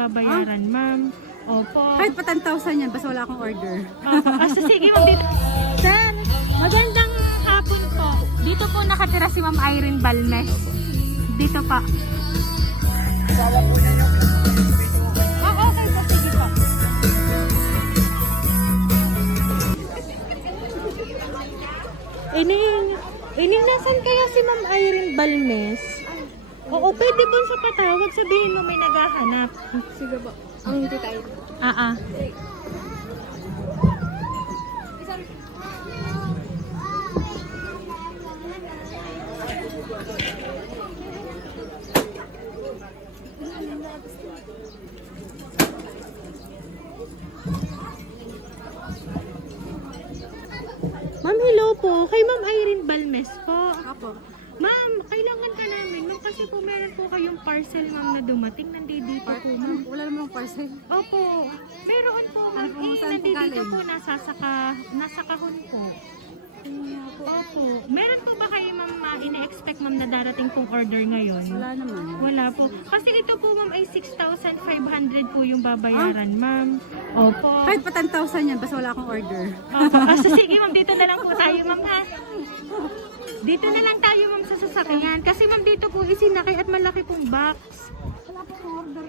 babayaran, ma'am. Opo. Kahit pa 10,000 yan, basta wala akong order. So sige, ma'am. Dito. Sir, magandang hapon po. Dito po nakatira si Ma'am Irene Balmes. Dito pa. Okay po, sige po. Ining, nasan kaya si Ma'am Irene Balmes? Oo, pwede po sa patawag, sabihin mo may naghahanap. Sige po. Ang hindi tayo. Ma'am, hello po. Kay Ma'am Irene Balmes po. Apo. Ma'am, kailangan ka namin. Ma'am, kasi po meron po kayong parcel, ma'am, na dumating. Nandito po, ma'am. Wala namang parcel. Opo. Meron po, ma'am. Ano po, saan po Nandito galing? po, nasa kahon po. Opo. Meron po ba kayo, ma'am, ina-expect, ma'am, na darating pong order ngayon? Wala naman. Wala po. Kasi ito po, ma'am, ay 6,500 po yung babayaran, ma'am. Opo. Kahit pa 10,000 yan, basta wala akong order. Opo. So, sige, ma'am, dito na lang po tayo, ma'am, ha? Dito na lang tayo, ma'am, sa sasakyan. Kasi, ma'am, dito po isinakay at malaki pong box. Wala pa akong order.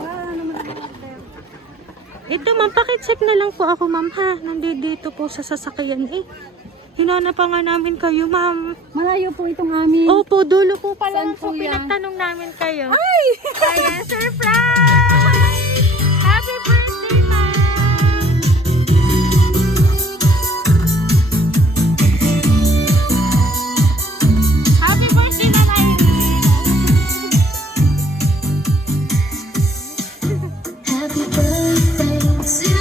Wala naman akong order. Ito, ma'am, pakicheck na lang po ako, ma'am, ha? Nandito po sa sasakyan, eh. Hinanap pa nga namin kayo, ma'am. Malayo po itong amin. Opo, dulo po pala Saan po po yan? pinagtanong namin kayo. Ay! Ayan, surprise! Happy birthday, ma'am! Happy birthday, Ma'am Irene! Happy birthday to you.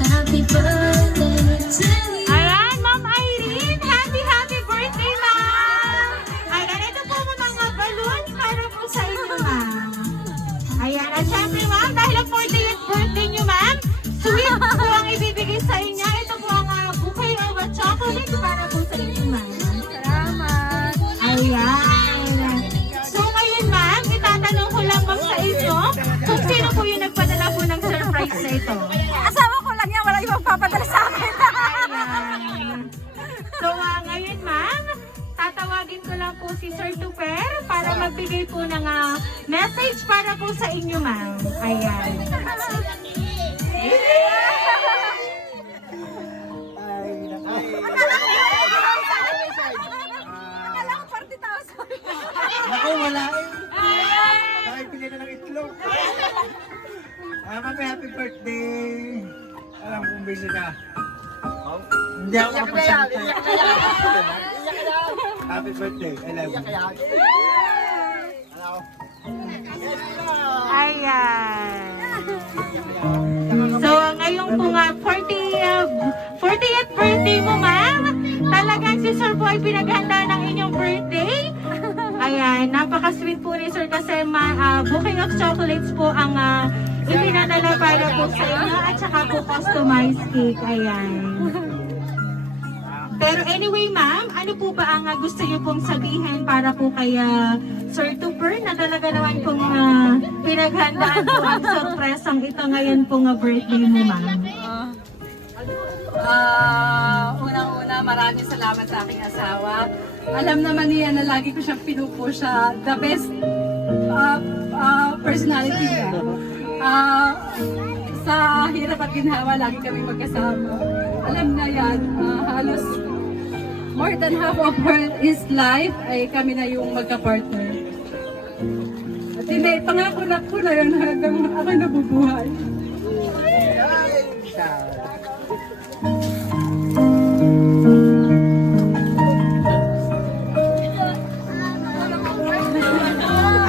Happy birthday to you. Ayan, Ma'am Irene! Happy birthday, ma'am! Ayan, ito po mga balloons para po sa inyo, ma'am. Ayan, at syempre, ma'am, dahil ang 40th birthday nyo, ma'am, sweet po ang ibibigay sa inyo. Ito po ang bouquet of chocolate para po sa inyo, ma'am. Salamat. Ayan. So, ngayon, ma'am, itatanong ko lang, ma'am, sa inyo kung sino po yung nagpadala po ng surprise na ito. Asawa ko lang yan, wala ibang papadala sa akin. Ayan. So, ngayon, ma'am, tatawagin ko lang po si Sir Tuper para magbigay po ng message para po sa inyo, ma'am. Ayan. Akala ko 40,000. Ako, wala eh. Dahil pili na ng itlog. Mami, happy birthday. Alam kong busy ka. Hindi ako kapagsalita. Happy birthday. I love you. Ayan. So, ngayon po nga, 40th birthday mo, ma'am. Talagang si Sir po ay pinaghanda ng inyong birthday. Ayan, napaka-sweet po ni Sir kasi bouquet of chocolates po ang ipinadala para po sa inyo at saka po customized cake. Ayan. Pero anyway, ma'am, ano po ba ang gusto niyo pong sabihin para po kay Sir Tuper na talaga naman pong pinaghandaan po ang sorpresang ito ngayon pong birthday mo, ma'am? Unang-una, maraming salamat sa aking asawa. Alam naman niya na lagi ko siyang pinupusha. The best personality niya. Sa hirap at ginhawa, lagi kami magkasama. Alam na yan, halos more than half of his life ay kami na yung magka-partner. At hindi, pangako na ko na yun hanggang ako nabubuhay.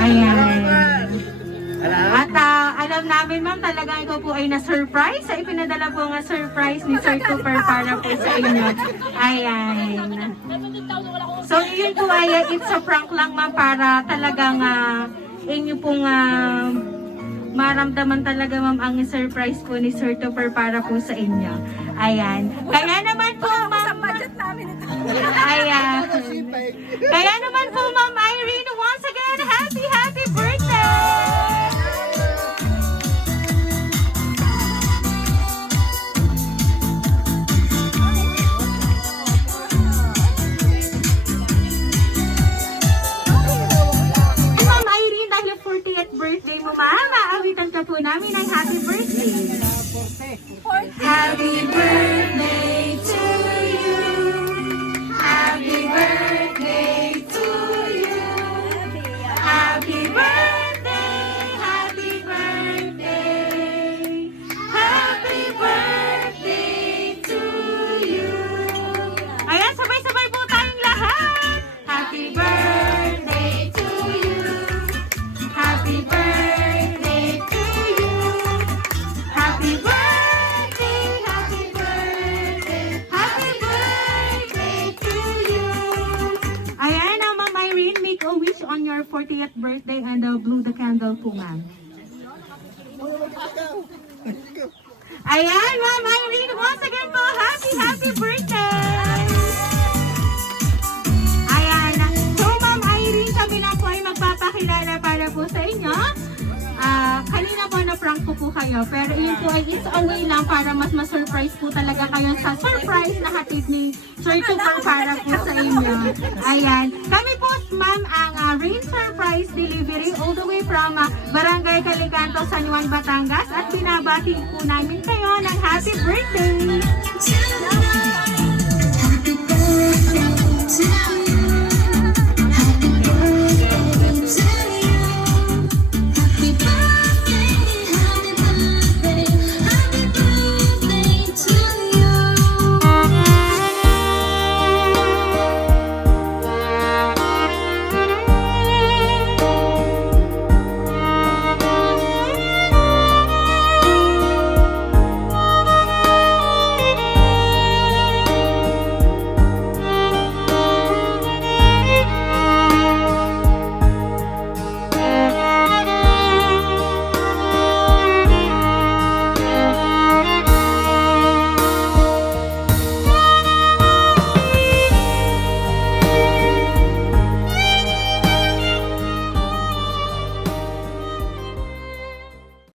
Ayan. At alam namin, ma'am, talagang ikaw po ay na-surprise sa ipinadala po nga surprise ni Sir Cooper para po sa inyo. Ayan. So, yun po ay it's a prank lang, ma'am, para talagang inyo pong maramdaman talaga, ma'am, ang surprise po ni Sir Cooper para po sa inyo. Ayan. Kaya naman po, ma'am, ayan. Kaya naman po, Ma'am Irene, once again, happy birthday! po namin ay happy birthday. Happy birthday to you. Happy birthday to you. Happy birthday, happy birthday, happy birthday to you. Ayan, sabay-sabay po tayong lahat. Happy birthday to you. Happy birthday to you. Happy birthday, happy birthday, happy birthday to you. Ayan, Ma'am Irene, make a wish on your 40th birthday and blow the candle po, ma'am. Ayan, Ma'am Irene, once again po, happy birthday! Ayan, so Ma'am Irene, kami na po ay magpapakilala para po sa inyo. Kanina po na-prank ko po kayo, pero yun po ay it's a way lang para mas ma-surprise po talaga kayo sa surprise na hatid ni Sir Super para po sa inyo. Ayan, kami po ma'am ang Rain Surprise Delivery all the way from Barangay Calicanto, San Juan, Batangas at binabati po namin kayo ng happy birthday! Happy birthday to you.